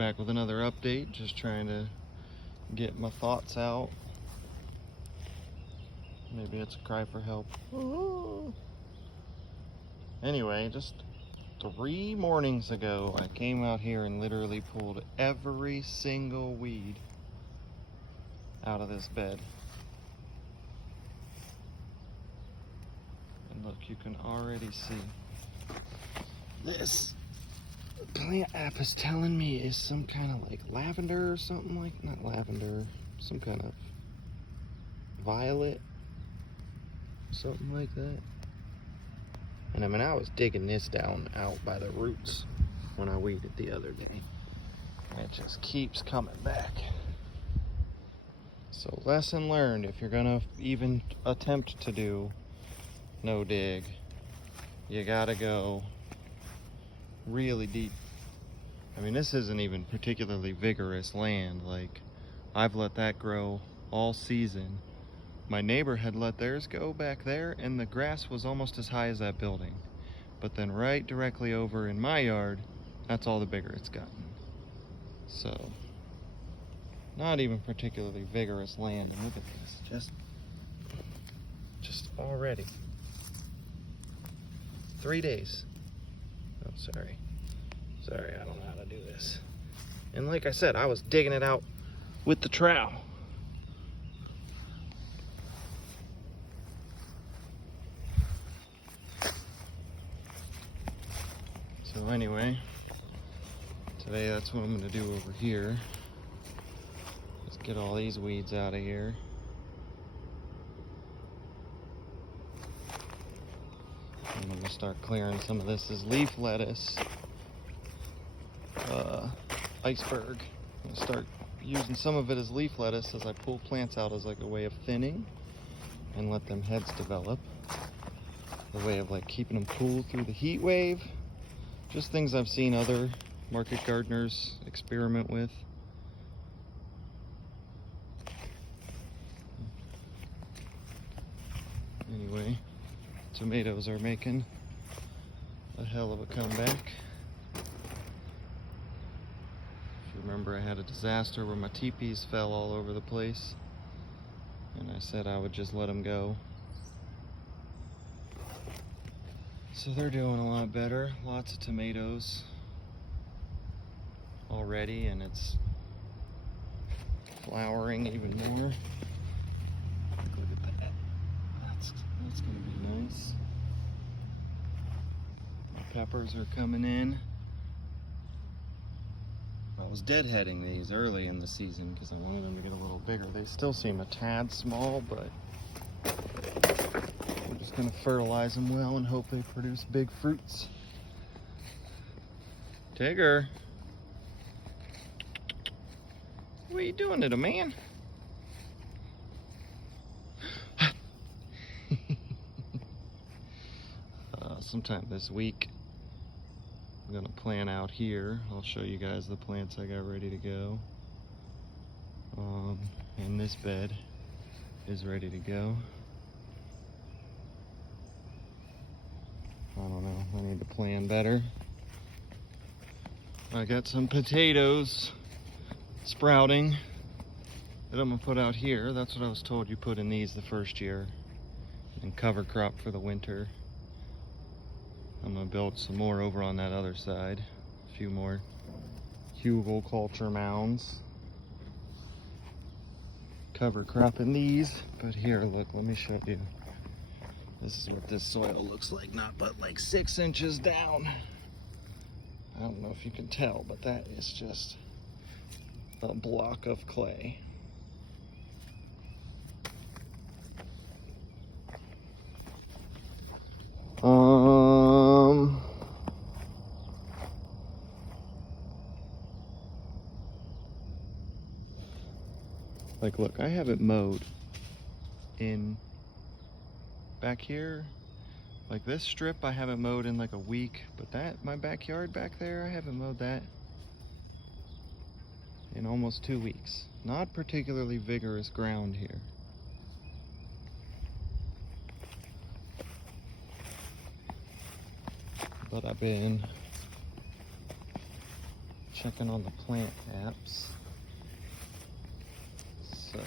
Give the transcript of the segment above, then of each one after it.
Back with another update, just trying to get my thoughts out. Maybe it's a cry for help. Ooh. Anyway, just 3 mornings ago, I came out here and literally pulled every single weed out of this bed. And look, you can already see this plant app is telling me is some kind of like lavender or something, like, not lavender, some kind of violet, something like that. And I mean, I was digging this down out by the roots when I weeded the other day. And it just keeps coming back. So lesson learned, if you're gonna even attempt to do no dig, you gotta go really deep. I mean, this isn't even particularly vigorous land. Like, I've let that grow all season. My neighbor had let theirs go back there, and the grass was almost as high as that building. But then right directly over in my yard, that's all the bigger it's gotten. So, not even particularly vigorous land. And look at this, just already. 3 days. Oh, sorry, I don't know how to do this. And like I said, I was digging it out with the trowel. So anyway, today that's what I'm gonna do over here. Let's get all these weeds out of here. And I'm gonna start clearing some of this as leaf lettuce. Iceberg. I'm gonna start using some of it as leaf lettuce as I pull plants out as like a way of thinning and let them heads develop. A way of like keeping them cool through the heat wave. Just things I've seen other market gardeners experiment with. Anyway, tomatoes are making a hell of a comeback. If you remember, I had a disaster where my teepees fell all over the place, and I said I would just let them go. So they're doing a lot better. Lots of tomatoes already, and it's flowering even more. Look at that. That's gonna be nice. My peppers are coming in. I was deadheading these early in the season because I wanted them to get a little bigger. They still seem a tad small, but I'm just gonna fertilize them well and hope they produce big fruits. Tigger, what are you doing to the man? Sometime this week, I'm gonna plan out here. I'll show you guys the plants I got ready to go. And this bed is ready to go. I don't know, I need to plan better. I got some potatoes sprouting that I'm gonna put out here. That's what I was told you put in these the first year, and cover crop for the winter. I'm gonna build some more over on that other side. A few more culture mounds. Cover crop in these, but here, look, let me show you. This is what this soil looks like, not but like 6 inches down. I don't know if you can tell, but that is just a block of clay. Like, look, I have it mowed in back here. Like this strip, I haven't mowed in like a week, but that, my backyard back there, I haven't mowed that in almost 2 weeks. Not particularly vigorous ground here. But I've been checking on the plant apps. So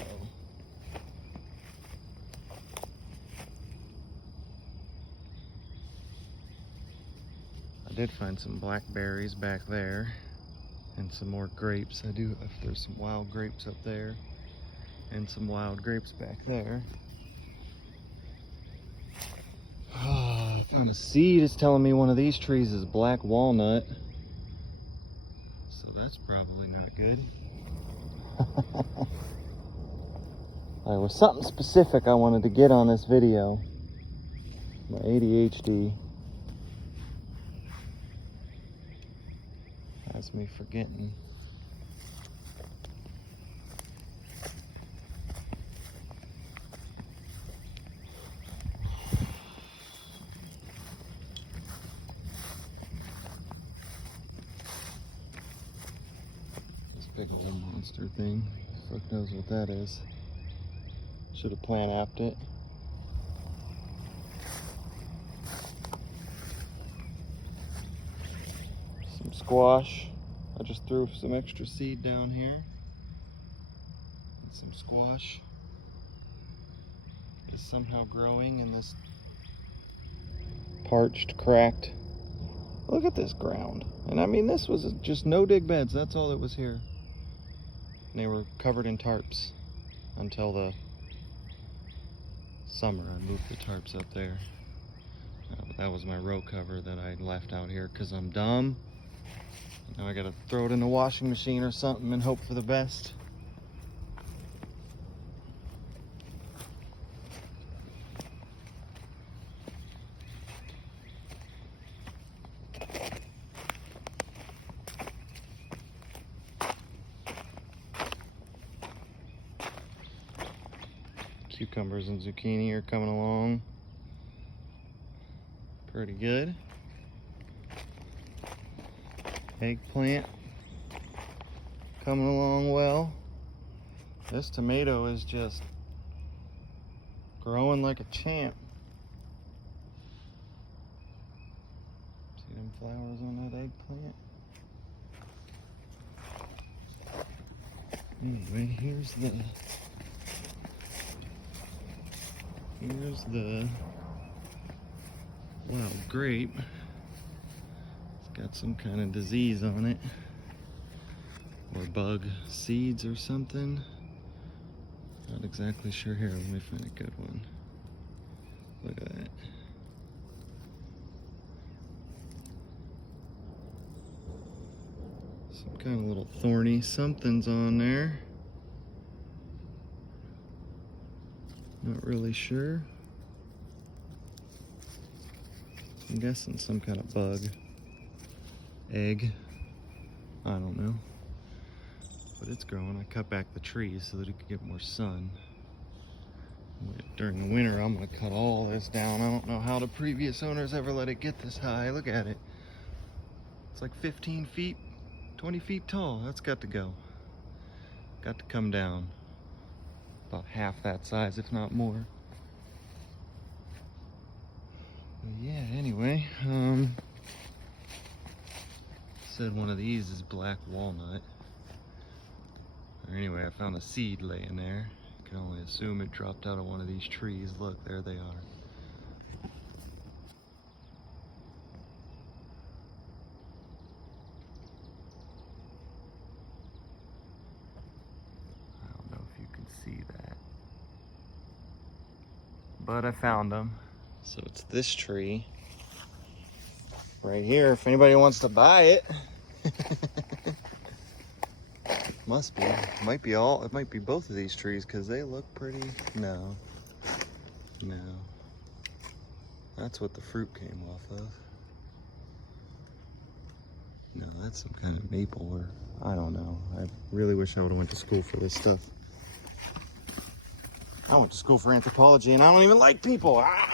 I did find some blackberries back there and some more grapes. I do, if there's some wild grapes up there and some wild grapes back there. I found a seed. It's telling me one of these trees is black walnut. So that's probably not good. There was something specific I wanted to get on this video. My ADHD has me forgetting. This big old monster thing. Fuck knows what that is. Should have plant apped it. Some squash. I just threw some extra seed down here. And some squash is somehow growing in this parched, cracked. Look at this ground. And I mean, this was just no dig beds. That's all that was here. And they were covered in tarps until the summer. I moved the tarps up there. That was my row cover that I left out here because I'm dumb. Now I gotta throw it in the washing machine or something and hope for the best. Cucumbers and zucchini are coming along pretty good. Eggplant coming along well. This tomato is just growing like a champ. See them flowers on that eggplant? Anyway, here's the wild grape. It's got some kind of disease on it, or bug seeds or something. Not exactly sure. Here, let me find a good one. Look at that. Some kind of little thorny something's on there. Not really sure. I'm guessing some kind of bug. Egg. I don't know. But it's growing. I cut back the trees so that it could get more sun. During the winter, I'm going to cut all this down. I don't know how the previous owners ever let it get this high. Look at it. It's like 15 feet, 20 feet tall. That's got to go. Got to come down. About half that size, if not more. But yeah, anyway, said one of these is black walnut. Or anyway, I found a seed laying there. I can only assume it dropped out of one of these trees. Look, there they are. But I found them. So it's this tree right here. If anybody wants to buy it, must be. It might be all. It might be both of these trees because they look pretty. No. That's what the fruit came off of. No, that's some kind of maple or I don't know. I really wish I would have went to school for this stuff. I went to school for anthropology and I don't even like people. Ah!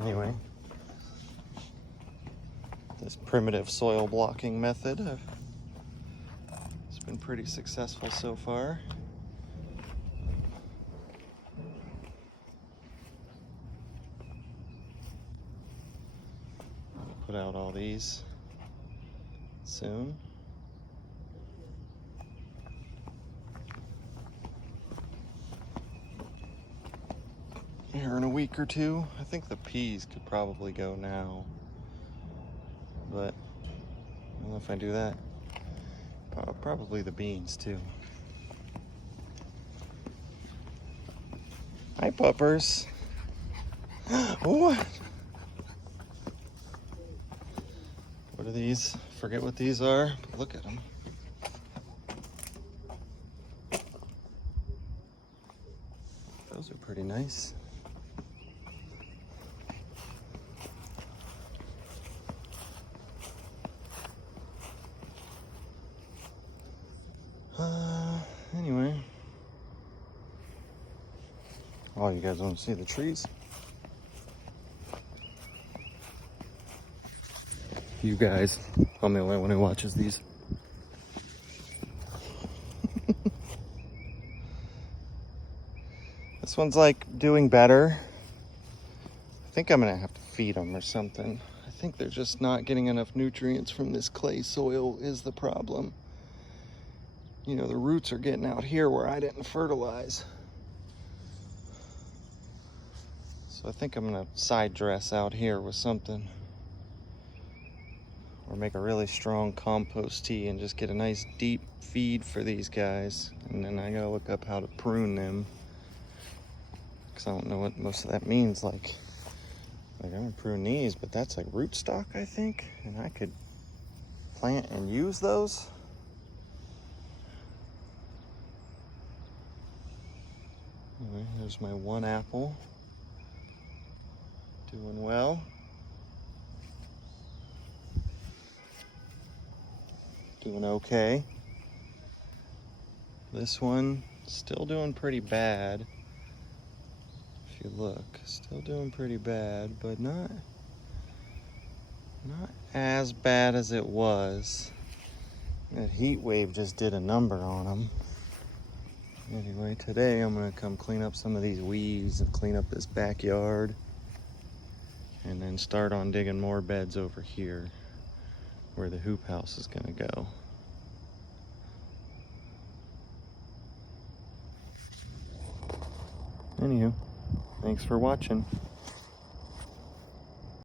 Anyway, this primitive soil blocking method, it's been pretty successful so far. I'll put out all these soon. Here in a week or two. I think the peas could probably go now, but I don't know if I do that. Probably the beans too. Hi, puppers. What? What are these? Forget what these are, but look at them. Those are pretty nice. Anyway. Oh, you guys want to see the trees? You guys, I'm the only one who watches these. This one's like doing better. I think I'm gonna have to feed them or something. I think they're just not getting enough nutrients from this clay soil is the problem. You know, the roots are getting out here where I didn't fertilize. So I think I'm gonna side dress out here with something. Or make a really strong compost tea and just get a nice deep feed for these guys. And then I gotta look up how to prune them, because I don't know what most of that means. Like I'm gonna prune these, but that's like rootstock, I think. And I could plant and use those. Anyway, there's my one apple. Doing well. Doing okay. This one still doing pretty bad. If you look, still doing pretty bad, but not as bad as it was. That heat wave just did a number on them. Anyway, today I'm gonna come clean up some of these weeds and clean up this backyard, and then start on digging more beds over here where the hoop house is gonna go. Anywho, thanks for watching.